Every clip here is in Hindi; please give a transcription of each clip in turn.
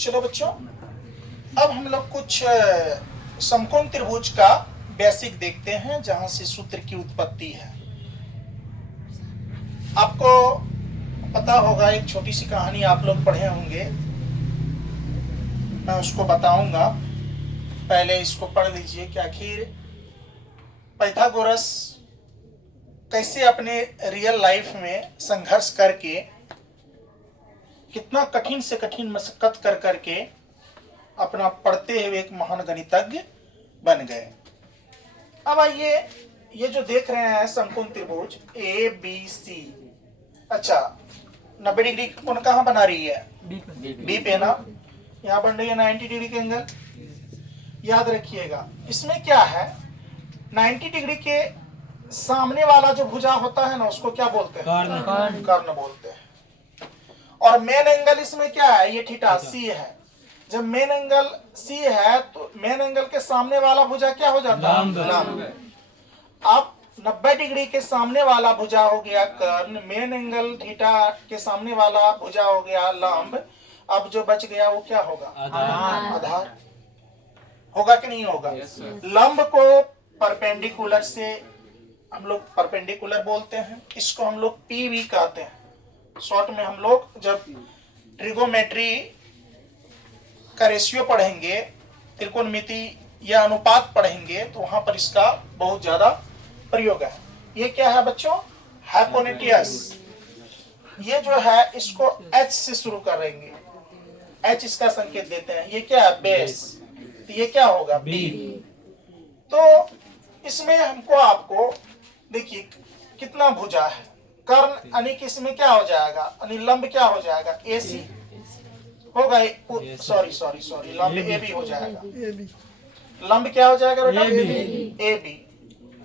चलो बच्चों, अब हम लोग कुछ समकोण त्रिभुज का बेसिक देखते हैं, जहां से सूत्र की उत्पत्ति है। आपको पता होगा, एक छोटी सी कहानी आप लोग पढ़े होंगे, मैं उसको बताऊंगा। पहले इसको पढ़ लीजिए कि आखिर पाइथागोरस कैसे अपने रियल लाइफ में संघर्ष करके, कितना कठिन से कठिन मशक्कत कर करके अपना पढ़ते हुए एक महान गणितज्ञ बन गए। अब आइए, ये जो देख रहे हैं समकोण त्रिभुज ए बी सी, अच्छा 90 डिग्री कोण कहाँ बना रही है? बी पे ना। यहाँ बन रही है 90 डिग्री के एंगल। याद रखिएगा, इसमें क्या है, 90 डिग्री के सामने वाला जो भुजा होता है ना, उसको क्या बोलते हैं? कर्ण बोलते हैं। और मेन एंगल इसमें क्या है? ये थीटा सी है। जब मेन एंगल सी है तो मेन एंगल के सामने वाला भुजा क्या हो जाता है? लंब। अब 90 डिग्री के सामने वाला भुजा हो गया कर्ण, मेन एंगल थीटा के सामने वाला भुजा हो गया लंब। अब जो बच गया वो क्या होगा? आधार। होगा कि नहीं होगा? लंब को परपेंडिकुलर से हम लोग परपेंडिकुलर बोलते हैं, इसको हम लोग पी भी कहते हैं। शॉर्ट में हम लोग जब ट्रिगोमेट्री का रेशियो पढ़ेंगे, त्रिकोणमिति या अनुपात पढ़ेंगे, तो वहां पर इसका बहुत ज्यादा प्रयोग है। ये क्या है बच्चों? हाइपोटेन्यूस। ये जो है इसको H से शुरू करेंगे, H इसका संकेत देते हैं। ये क्या है? बेस। तो ये क्या होगा? B। तो इसमें हमको आपको देखिए कितना भुजा है। कर्ण यानी कि इसमें क्या हो जाएगा? यानी लंब क्या हो जाएगा? AC होगा। सॉरी लंब AB हो जाएगा। लंब क्या हो जाएगा बेटा? AB।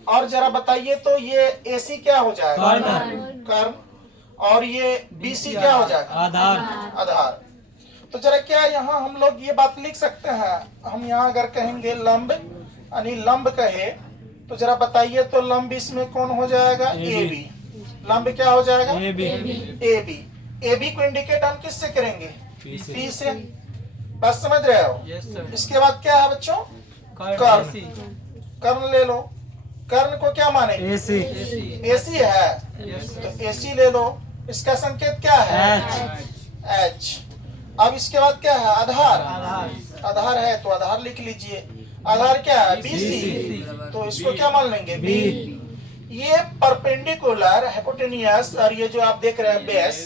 और जरा बताइए तो ये AC क्या हो जाएगा? कर्ण। और ये BC क्या हो जाएगा? आधार। तो जरा क्या यहाँ हम लोग ये बात लिख सकते हैं? हम यहाँ अगर कहेंगे लंब यानी लंब कहे, तो जरा बताइए तो लंब इसमें कौन हो जाएगा? AB। लंब क्या हो जाएगा? AB। AB को इंडिकेट हम किससे करेंगे? P से। बस समझ रहे हो? इसके बाद क्या है बच्चों? कर्ण। कर्ण ले लो। कर्ण को क्या मानेंगे? AC है तो AC ले लो। इसका संकेत क्या है? H। अब इसके बाद क्या है? आधार। आधार है तो आधार लिख लीजिए। आधार क्या है? BC। तो इसको क्या मान लेंगे? B। ये परपेंडिकुलर, हाइपोटेन्यूस और ये जो आप देख रहे हैं बेस,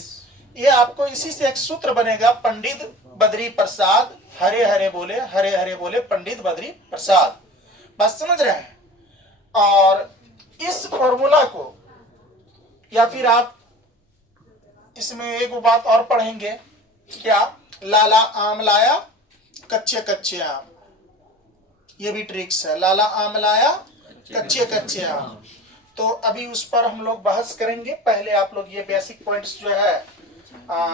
ये आपको इसी से एक सूत्र बनेगा, पंडित बद्री प्रसाद हरे हरे बोले पंडित बद्री प्रसाद। बात समझ रहे हैं? और इस फॉर्मूला को, या फिर आप इसमें एक बात और पढ़ेंगे, क्या? लाला आम लाया कच्चे कच्चे आम। ये भी ट्रिक्स है। लाला आम लाया कच्चे कच्चे आम। तो अभी उस पर हम लोग बहस करेंगे। पहले आप लोग ये बेसिक पॉइंट्स जो है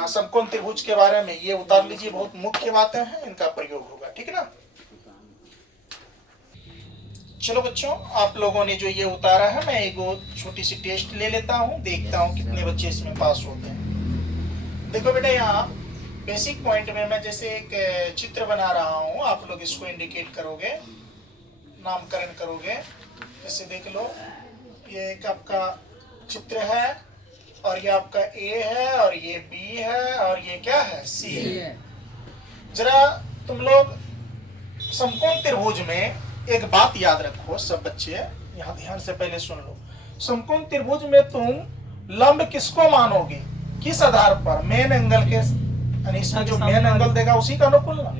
समकोण त्रिभुज के बारे में ये उतार लीजिए। बहुत मुख्य बातें हैं, इनका प्रयोग होगा। ठीक है ना? चलो बच्चों, आप लोगों ने जो ये उतारा है, मैं एक छोटी सी टेस्ट ले लेता हूँ, देखता हूँ कितने बच्चे इसमें पास होते हैं। देखो बेटा, यहाँ बेसिक पॉइंट में मैं जैसे एक चित्र बना रहा हूँ, आप लोग इसको इंडिकेट करोगे, नामकरण करोगे। जैसे देख लो, ये एक आपका चित्र है, और ये आपका A है, और ये B है, और ये क्या है? C है। जरा तुम लोग समकोण त्रिभुज में एक बात याद रखो, सब बच्चे यहाँ ध्यान से पहले सुन लो। समकोण त्रिभुज में तुम लंब किसको मानोगे? किस आधार पर? मेन एंगल के, यानी इसमें जो मेन एंगल देगा उसी का अनुकूल ना।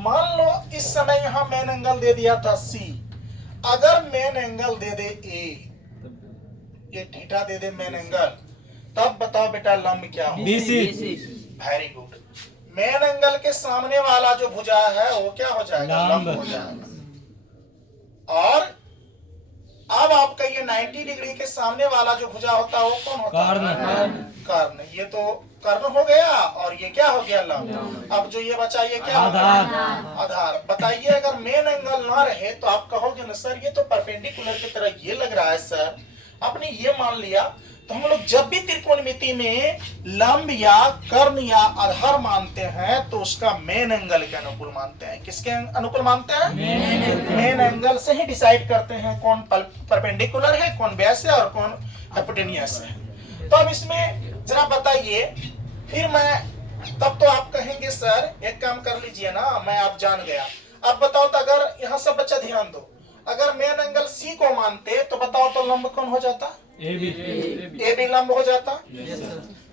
मान लो इस समय यहाँ मेन एंगल दे दिया था C। अगर main angle they they A, ये थीटा दे दे मेन एंगल, तब बताओ बेटा लंब क्या हो? Very good. मेन एंगल के सामने वाला जो भुजा है वो क्या हो जाएगा? लंब हो जाएगा। और अब आपका ये 90 डिग्री के सामने वाला जो भुजा होता है वो कौन होता है? कर्ण। ये तो कर्ण हो गया, और ये क्या हो गया? लंब। अब जो ये बचा ये क्या? आधार। बताइए, अगर मेन एंगल ना रहे तो आप कहोगे ना सर ये तो परपेंडिकुलर की तरह ये लग रहा है सर। आपने ये मान लिया तो हम लोग जब भी त्रिकोणमिति में लंब या कर्ण या आधार मानते हैं तो उसका मेन एंगल के अनुकूल मानते हैं। किसके अनुकूल मानते हैं? मेन एंगल से ही डिसाइड करते हैं कौन परपेंडिकुलर है, कौन बेस है और कौन हाइपोटेन्यूस है। तो अब इसमें जरा बताइए, फिर मैं तब तो आप कहेंगे सर एक काम कर लीजिए ना, मैं आप जान गया। अब बताओ तो अगर यहाँ सब बच्चा ध्यान दो, अगर मेन एंगल सी को मानते तो बताओ तो लंब कौन हो जाता? ए बी लंब हो जाता।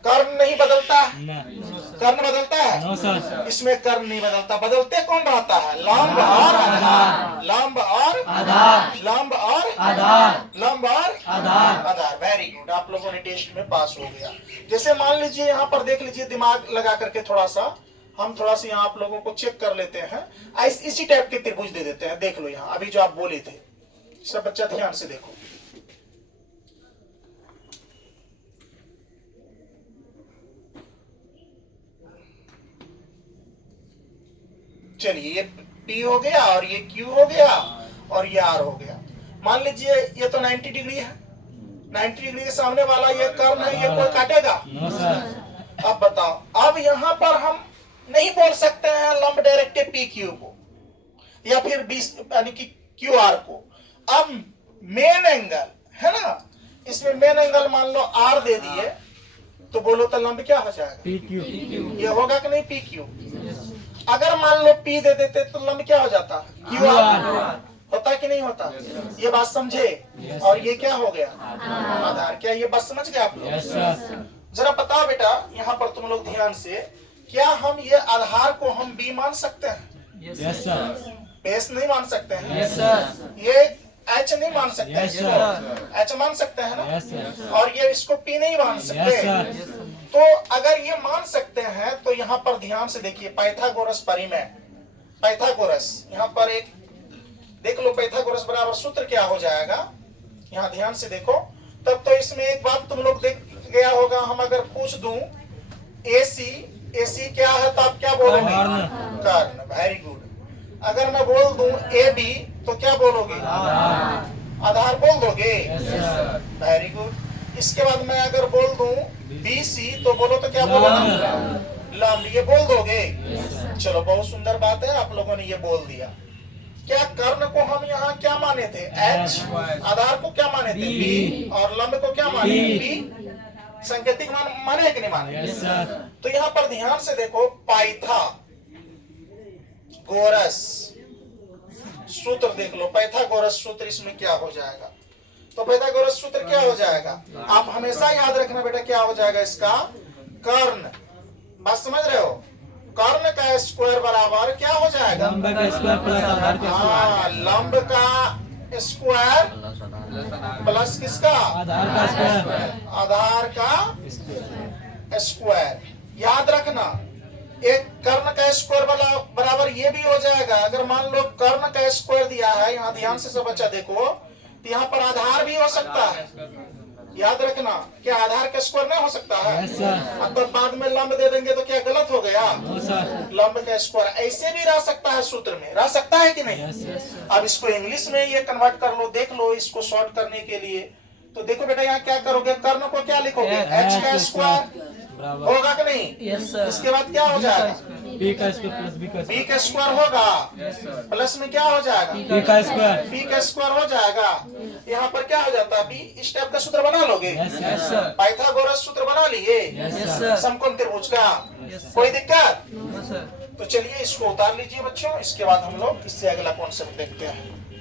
कर्ण नहीं बदलता, कर्ण बदलता है? इसमें कर्ण नहीं बदलता, बदलते कौन रहता है? लंब और आधार, लंब और आधार, लंब और आधार, लंब और आधार। वेरी गुड, आप लोगों ने टेस्ट में पास हो गया। जैसे मान लीजिए यहाँ पर देख लीजिए, दिमाग लगा करके थोड़ा सा हम थोड़ा सा यहाँ आप लोगों को चेक कर लेते हैं। इसी टाइप के त्रिभुज दे देते हैं। देख लो यहाँ अभी जो आप बोले थे, सब बच्चा ध्यान से देखो। चलिए ये P हो गया और ये Q हो गया और ये R हो गया। मान लीजिए ये तो 90 डिग्री है, 90 डिग्री के सामने वाला ये कर्ण है, ये कोई काटेगा? अब बताओ, अब यहाँ पर हम नहीं बोल सकते हैं लंब डायरेक्ट PQ को या फिर यानी कि QR को। अब मेन एंगल है ना, इसमें मेन एंगल मान लो R दे दिए तो बोलो तो लंब क्या हो जाएगा? PQ। ये होगा कि नहीं PQ? अगर मान लो P दे देते तो लंब क्या हो जाता? QR। होता कि नहीं होता? ये बात समझे? और ये क्या हो गया? आधार। क्या ये बात समझ गए आप लोग? जरा बताओ बेटा यहाँ पर तुम लोग ध्यान से, क्या हम ये आधार को हम B मान सकते हैं? बेस नहीं मान सकते हैं? ये H नहीं मान सकते हैं? H मान सकते हैं ना? और ये इसको P नहीं मान सकते। तो अगर ये मान सकते हैं तो यहाँ पर ध्यान से देखिए, पाइथागोरस परिमेय, पाइथागोरस यहाँ पर एक देख लो, पाइथागोरस बराबर सूत्र क्या हो जाएगा? यहाँ ध्यान से देखो। तब तो इसमें एक बात तुम लोग देख गया होगा, हम अगर पूछ दूं AC क्या है तो आप क्या बोलोगे? कर्ण। Very good. अगर मैं बोल दूं AB तो क्या बोलोगे? आधार बोल दोगे? Very good. इसके बाद मैं अगर बोल दूं BC तो बोलो तो क्या बोलोगे? लंब। ये बोल दोगे? चलो बहुत सुंदर बात है, आप लोगों ने ये बोल दिया। क्या कर्ण को हम यहाँ क्या माने थे? H। आधार को क्या माने थे? B। और लंब को क्या माने? P। संकेतिक माने है कि नहीं माने? तो यहाँ पर ध्यान से देखो, पाइथागोरस सूत्र देख लो, पाइथागोरस सूत्र इसमें क्या हो जाएगा? तो पाइथागोरस सूत्र क्या हो जाएगा? आप हमेशा याद रखना बेटा, क्या हो जाएगा इसका? कर्ण। बात समझ रहे हो? कर्ण का स्क्वायर बराबर क्या हो जाएगा? लंब का स्क्वायर प्लस आधार का स्क्वायर। लंब का स्क्वायर प्लस किसका? आधार का स्क्वायर। आधार का स्क्वायर। याद रखना, एक कर्ण का स्क्वायर बराबर ये भी हो जाएगा। अगर मान लो कर्ण का स्क्वायर दिया है, यहाँ ध्यान से सब बच्चा देखो, तो यहाँ पर आधार भी हो सकता है। याद रखना, क्या आधार का स्क्वायर नहीं हो सकता है? अब तो बाद में लंब दे देंगे तो क्या गलत हो गया? लंब का स्क्वायर ऐसे भी रह सकता है, सूत्र में रह सकता है कि नहीं? अब इसको इंग्लिश में ये कन्वर्ट कर लो, देख लो इसको शॉर्ट करने के लिए। तो देखो बेटा यहाँ क्या करोगे, कर्ण को क्या लिखोगे? H का स्क्वायर होगा कि नहीं? इसके बाद क्या हो जाएगा? B का स्क्वायर होगा, प्लस में क्या हो जाएगा? P का स्क्वायर हो जाएगा। यहाँ पर क्या हो जाता है? B। इस टाइप का सूत्र बना लोगे? पाइथागोरस सूत्र बना लिए समकोण त्रिभुज का। कोई दिक्कत? तो चलिए इसको उतार लीजिए बच्चों, इसके बाद हम लोग इससे अगला कॉन्सेप्ट देखते हैं।